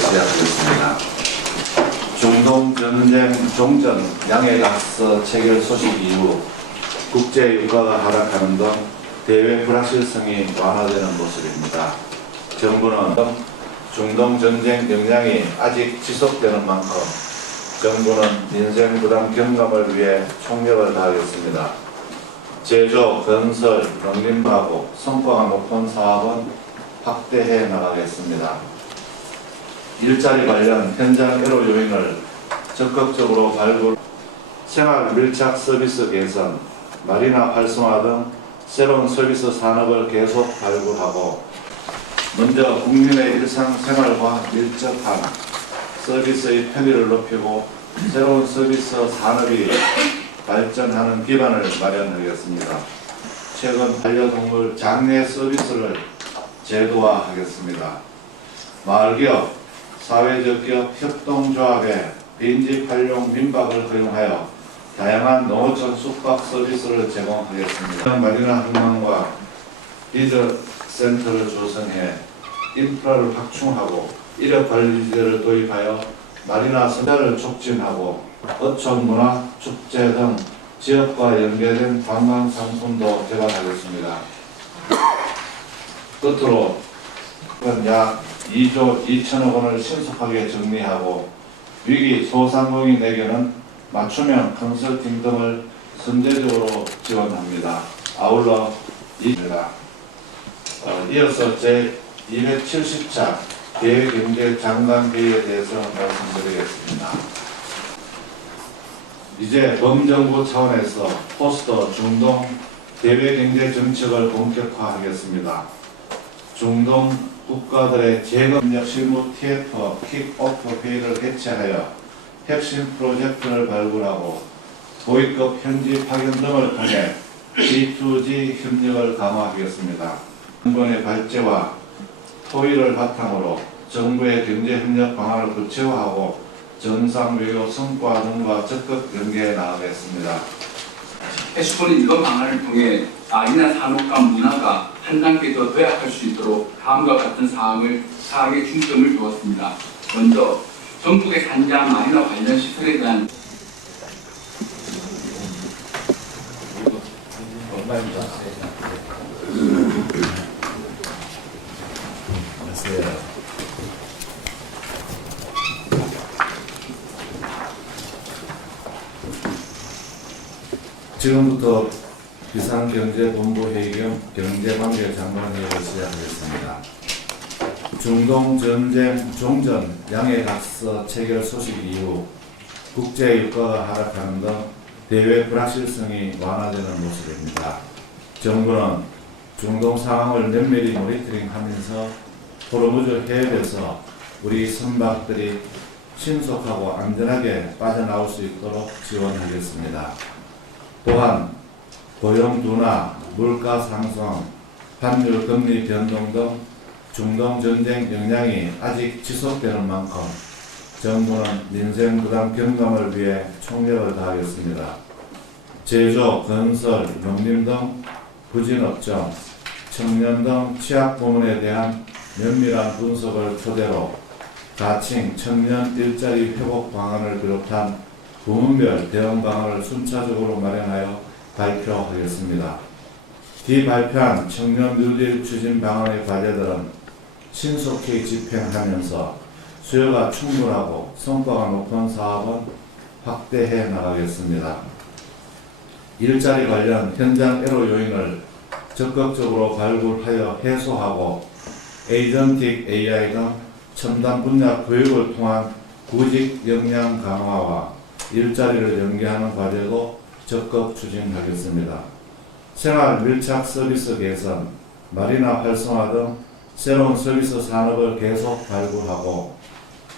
시작하겠습니다. 중동 전쟁 종전 양해각서 체결 소식 이후 국제 유가가 하락하는 등 대외 불확실성이 완화되는 모습입니다. 정부는 중동 전쟁 영향이 아직 지속되는 만큼 정부는 민생 부담 경감을 위해 총력을 다하겠습니다. 제조, 건설, 농림하고 성과가 높은 사업은 확대해 나가겠습니다. 일자리 관련 현장 애로 요인을 적극적으로 발굴, 생활 밀착 서비스 개선, 마리나 활성화 등 새로운 서비스 산업을 계속 발굴하고, 먼저 국민의 일상생활과 밀접한 서비스의 편의를 높이고 새로운 서비스 산업이 발전하는 기반을 마련하겠습니다. 최근 반려동물 장례 서비스를 제도화하겠습니다. 마을기업, 사회적 기업 협동조합의 빈집 활용 민박을 허용하여 다양한 농어촌 숙박 서비스를 제공하겠습니다. 마리나 항만과 리저 센터를 조성해 인프라를 확충하고 이력 관리제를 도입하여 마리나 선별을 촉진하고 어촌 문화, 축제 등 지역과 연계된 관광 상품도 개발하겠습니다. 끝으로 약 2조 2천억 원을 신속하게 정리하고 위기 소상공인에게는 맞춤형 컨설팅 등을 선제적으로 지원합니다. 아울러 이어서 제270차 계획경제장관회의에 대해서 말씀드리겠습니다. 이제 범정부 차원에서 포스트 중동 대외경제정책을 본격화하겠습니다. 중동 국가들의 재건력 실무 TF 킥오프 회의를 개최하여 핵심 프로젝트를 발굴하고 고위급 현지 파견 등을 통해 G2G 협력을 강화하겠습니다. 정부의 발제와 토의를 바탕으로 정부의 경제협력 방안을 구체화하고 정상외교 성과 등과 적극 연계해 나가겠습니다. 해수부는 이번 방안을 통해 마리나 산업과 문화가 한 단계 더 도약할 수 있도록 다음과 같은 사항에 중점을 두었습니다. 먼저 전국의 산장 마리나 관련 시설에 대한 지금부터 비상경제본부회의 겸 경제관계장관회의를 시작하겠습니다. 중동 전쟁 종전 양해각서 체결 소식 이후 국제 유가가 하락하는 등 대외 불확실성이 완화되는 모습입니다. 정부는 중동 상황을 면밀히 모니터링하면서 호르무즈 해협에서 우리 선박들이 신속하고 안전하게 빠져나올 수 있도록 지원하겠습니다. 또한 고용 둔화, 물가 상승, 환율 금리 변동 등 중동 전쟁 영향이 아직 지속되는 만큼 정부는 민생 부담 경감을 위해 총력을 다하겠습니다. 제조, 건설, 농림 등 부진업종, 청년 등 취약 부문에 대한 면밀한 분석을 토대로 가칭 청년 일자리 회복 방안을 비롯한 부문별 대응 방안을 순차적으로 마련하여 발표하겠습니다. 비발표한 청년 뉴딜 추진 방안의 과제들은 신속히 집행하면서 수요가 충분하고 성과가 높은 사업은 확대해 나가겠습니다. 일자리 관련 현장 애로 요인을 적극적으로 발굴하여 해소하고 에이전틱 AI 등 첨단 분야 교육을 통한 구직 역량 강화와 일자리를 연계하는 과제도 적극 추진하겠습니다. 생활 밀착 서비스 개선, 마리나 활성화 등 새로운 서비스 산업을 계속 발굴하고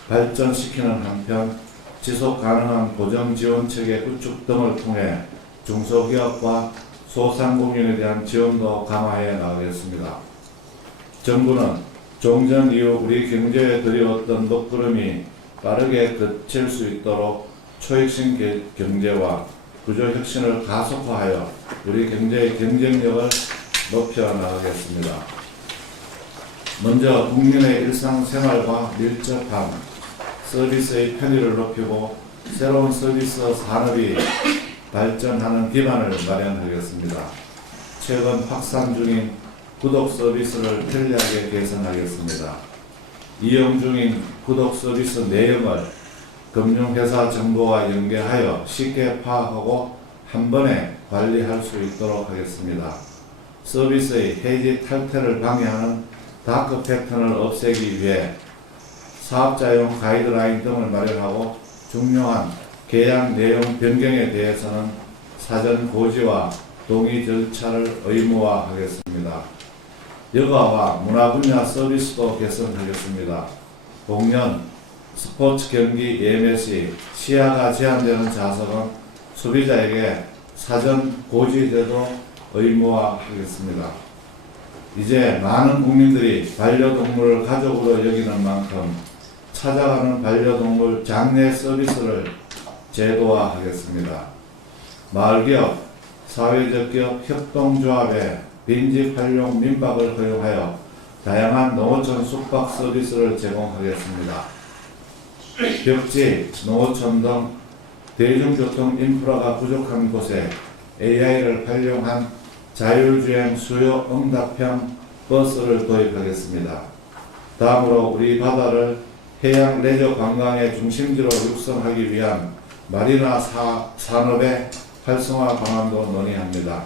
발전시키는 한편 지속 가능한 고정 지원 체계 구축 등을 통해 중소기업과 소상공인에 대한 지원도 강화해 나가겠습니다. 정부는 종전 이후 우리 경제에 들이었던 먹구름이 빠르게 그칠 수 있도록 초혁신 경제와 구조혁신을 가속화하여 우리 경제의 경쟁력을 높여 나가겠습니다. 먼저 국민의 일상생활과 밀접한 서비스의 편의를 높이고 새로운 서비스 산업이 발전하는 기반을 마련하겠습니다. 최근 확산 중인 구독 서비스를 편리하게 개선하겠습니다. 이용 중인 구독 서비스 내용을 금융회사 정보와 연계하여 쉽게 파악하고 한 번에 관리할 수 있도록 하겠습니다. 서비스의 해지 탈퇴를 방해하는 다크 패턴을 없애기 위해 사업자용 가이드라인 등을 마련하고 중요한 계약 내용 변경에 대해서는 사전 고지와 동의 절차를 의무화하겠습니다. 여가와 문화 분야 서비스도 개선하겠습니다. 공연, 스포츠 경기 예매 시 시야가 제한되는 좌석은 소비자에게 사전 고지제도 의무화하겠습니다. 이제 많은 국민들이 반려동물을 가족으로 여기는 만큼 찾아가는 반려동물 장례 서비스를 제도화하겠습니다. 마을기업, 사회적 기업 협동조합에 빈집 활용 민박을 허용하여 다양한 농어촌 숙박 서비스를 제공하겠습니다. 벽지, 농어촌 등 대중교통 인프라가 부족한 곳에 AI를 활용한 자율주행 수요 응답형 버스를 도입하겠습니다. 다음으로 우리 바다를 해양 레저 관광의 중심지로 육성하기 위한 마리나 산업의 활성화 방안도 논의합니다.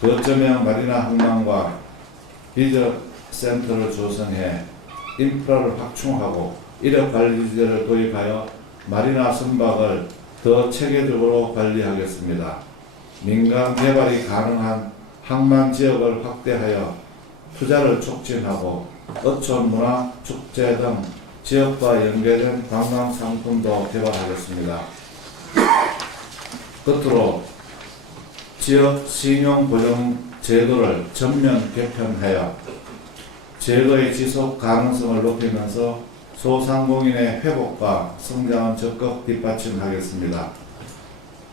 거점형 마리나 항만과 비저 센터를 조성해 인프라를 확충하고 이력관리제를 도입하여 마리나 선박을 더 체계적으로 관리하겠습니다. 민간 개발이 가능한 항만 지역을 확대하여 투자를 촉진하고 어촌 문화, 축제 등 지역과 연계된 관광 상품도 개발하겠습니다. 끝으로 지역 신용 보정 제도를 전면 개편하여 재거의 지속 가능성을 높이면서 소상공인의 회복과 성장을 적극 뒷받침하겠습니다.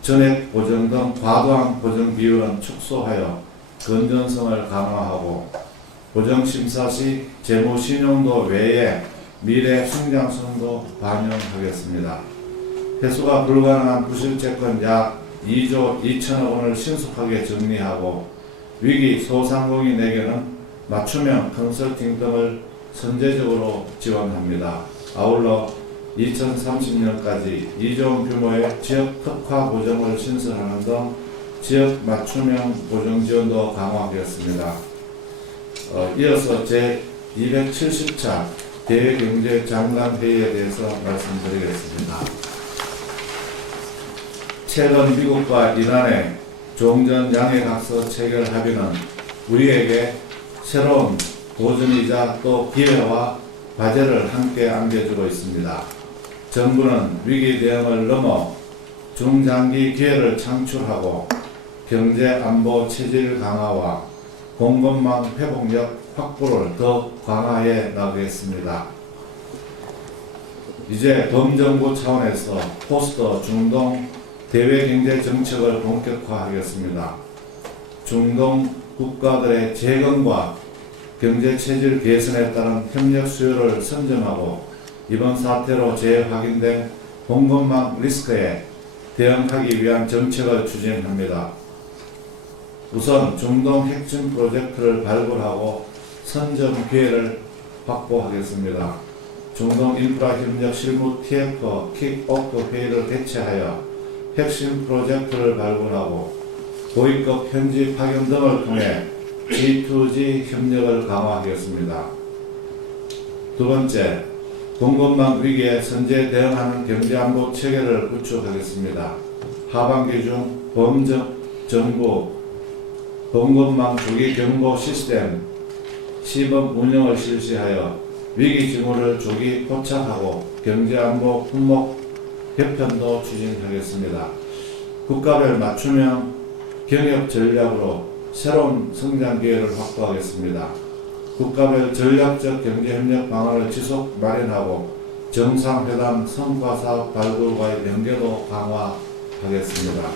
전액 보정 등 과도한 보정 비율은 축소하여 건전성을 강화하고 보정 심사 시 재무 신용도 외에 미래 성장성도 반영하겠습니다. 회수가 불가능한 부실채권 약 2조 2천억 원을 신속하게 정리하고 위기 소상공인에게는 맞춤형 컨설팅 등을 선제적으로 지원합니다. 아울러 2030년까지 2조 원 규모의 지역 특화 보정을 신설하는 등 지역 맞춤형 보정 지원도 강화하겠습니다. 이어서 제270차 대외경제장관회의에 대해서 말씀드리겠습니다. 최근 미국과 이란의 종전 양해각서 체결 합의는 우리에게 새로운 도전이자 또 기회와 과제를 함께 안겨주고 있습니다. 정부는 위기 대응을 넘어 중장기 기회를 창출하고 경제 안보 체질 강화와 공급망 회복력 확보를 더 강화해 나가겠습니다. 이제 범정부 차원에서 포스트 중동 대외경제 정책을 본격화하겠습니다. 중동 국가들의 재건과 경제 체질 개선에 따른 협력 수요를 선점하고 이번 사태로 재확인된 공급망 리스크에 대응하기 위한 정책을 추진합니다. 우선 중동 핵심 프로젝트를 발굴하고 선점 기회를 확보하겠습니다. 중동 인프라 협력 실무 TF 킥오프 회의를 개최하여 핵심 프로젝트를 발굴하고 고위급 현지 파견 등을 통해 G2G 협력을 강화하겠습니다. 두 번째, 공급망 위기에 선제 대응하는 경제안보 체계를 구축하겠습니다. 하반기 중 범정부 공급망 조기 경보 시스템 시범 운영을 실시하여 위기 징후를 조기 포착하고 경제안보 품목 개편도 추진하겠습니다. 국가별 맞춤형 경영 전략으로 새로운 성장 기회를 확보하겠습니다. 국가별 전략적 경제협력 방안을 지속 마련하고 정상회담 성과사업 발굴과의 연계도 강화하겠습니다.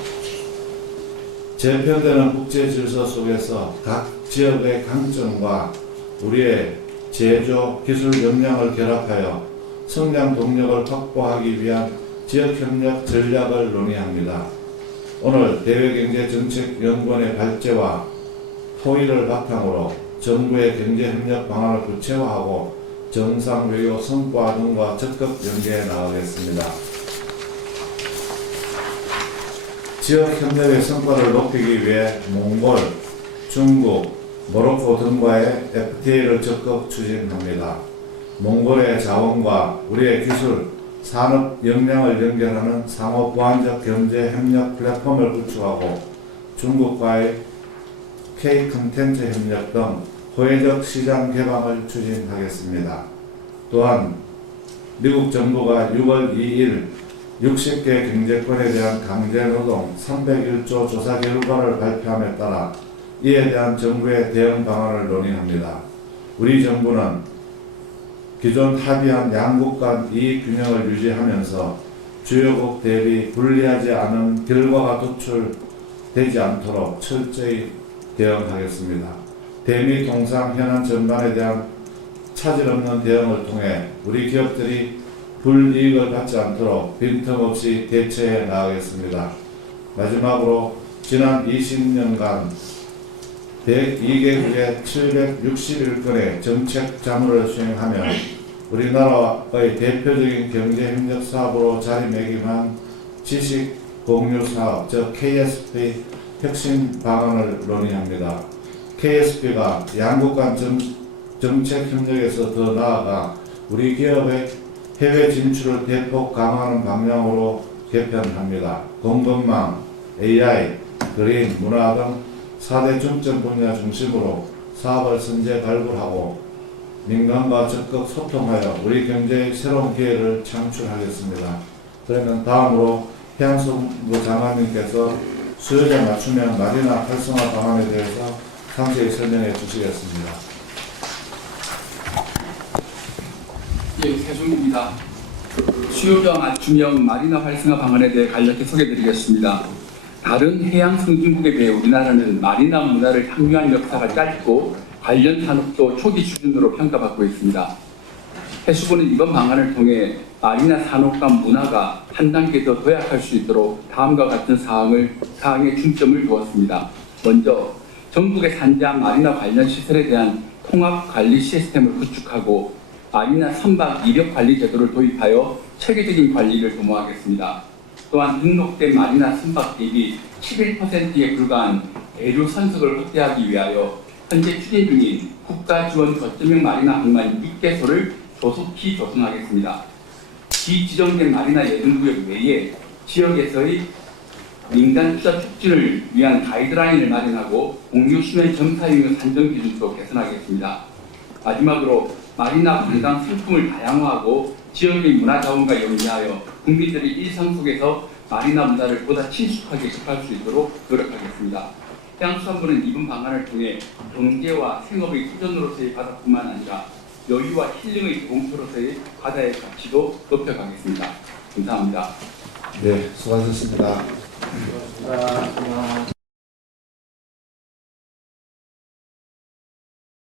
재편되는 국제 질서 속에서 각 지역의 강점과 우리의 제조 기술 역량을 결합하여 성장 동력을 확보하기 위한 지역협력 전략을 논의합니다. 오늘 대외경제정책연구원의 발제와 토의를 바탕으로 정부의 경제협력 방안을 구체화하고 정상외교 성과 등과 적극 연계해 나가겠습니다. 지역협력의 성과를 높이기 위해 몽골, 중국, 모로코 등과의 FTA를 적극 추진합니다. 몽골의 자원과 우리의 기술, 산업 역량을 연결하는 상호 보완적 경제 협력 플랫폼을 구축하고 중국과의 K-컨텐츠 협력 등 호혜적 시장 개방을 추진하겠습니다. 또한 미국 정부가 6월 2일 60개 경제권에 대한 강제노동 301조 조사 결과를 발표함에 따라 이에 대한 정부의 대응 방안을 논의합니다. 우리 정부는 기존 합의한 양국 간 이익 균형을 유지하면서 주요국 대비 불리하지 않은 결과가 도출되지 않도록 철저히 대응하겠습니다. 대미 동상 현안 전반에 대한 차질 없는 대응을 통해 우리 기업들이 불이익을 받지 않도록 빈틈없이 대처해 나가겠습니다. 마지막으로 지난 20년간 102개국의 761건의 정책 자문을 수행하며 우리나라의 대표적인 경제협력 사업으로 자리매김한 지식 공유 사업, 즉 KSP 혁신 방안을 논의합니다. KSP가 양국 간 정책 협력에서 더 나아가 우리 기업의 해외 진출을 대폭 강화하는 방향으로 개편합니다. 공급망, AI, 그린, 문화 등 4대 중점 분야 중심으로 사업을 선제 발굴하고 민간과 적극 소통하여 우리 경제의 새로운 기회를 창출하겠습니다. 그러면 다음으로 해양수산부 장관님께서 수요자 맞춤형 마리나 활성화 방안에 대해서 상세히 설명해 주시겠습니다. 예, 세종입니다. 수요자 맞춤형 마리나 활성화 방안에 대해 간략히 소개드리겠습니다. 다른 해양 선진국에 비해 우리나라는 마리나 문화를 향유한 역사가 짧고 관련 산업도 초기 수준으로 평가받고 있습니다. 해수부는 이번 방안을 통해 마리나 산업과 문화가 한 단계 더 도약할 수 있도록 다음과 같은 사항에 중점을 두었습니다. 먼저 전국의 산장 마리나 관련 시설에 대한 통합 관리 시스템을 구축하고 마리나 선박 이력 관리 제도를 도입하여 체계적인 관리를 도모하겠습니다. 또한 등록된 마리나 선박 대비 11%에 불과한 대류 선석을 확대하기 위하여 현재 추진 중인 국가 지원 거점형 마리나 항만 6개소를 조속히 조성하겠습니다. 지정된 마리나 예정구역 외에 지역에서의 민간 투자 촉진을 위한 가이드라인을 마련하고 공유 수면 점사용의 산정 기준도 개선하겠습니다. 마지막으로 마리나 관광 상품을 다양화하고 지역의 문화 자원과 연계하여 국민들의 일상 속에서 마리나 문화를 보다 친숙하게 접할 수 있도록 노력하겠습니다. 해양수산부는 이번 방안을 통해 경제와 생업의 수준으로서의 바다뿐만 아니라 여유와 힐링의 공터로서의 바다의 가치도 높여가겠습니다. 감사합니다. 네, 수고하셨습니다.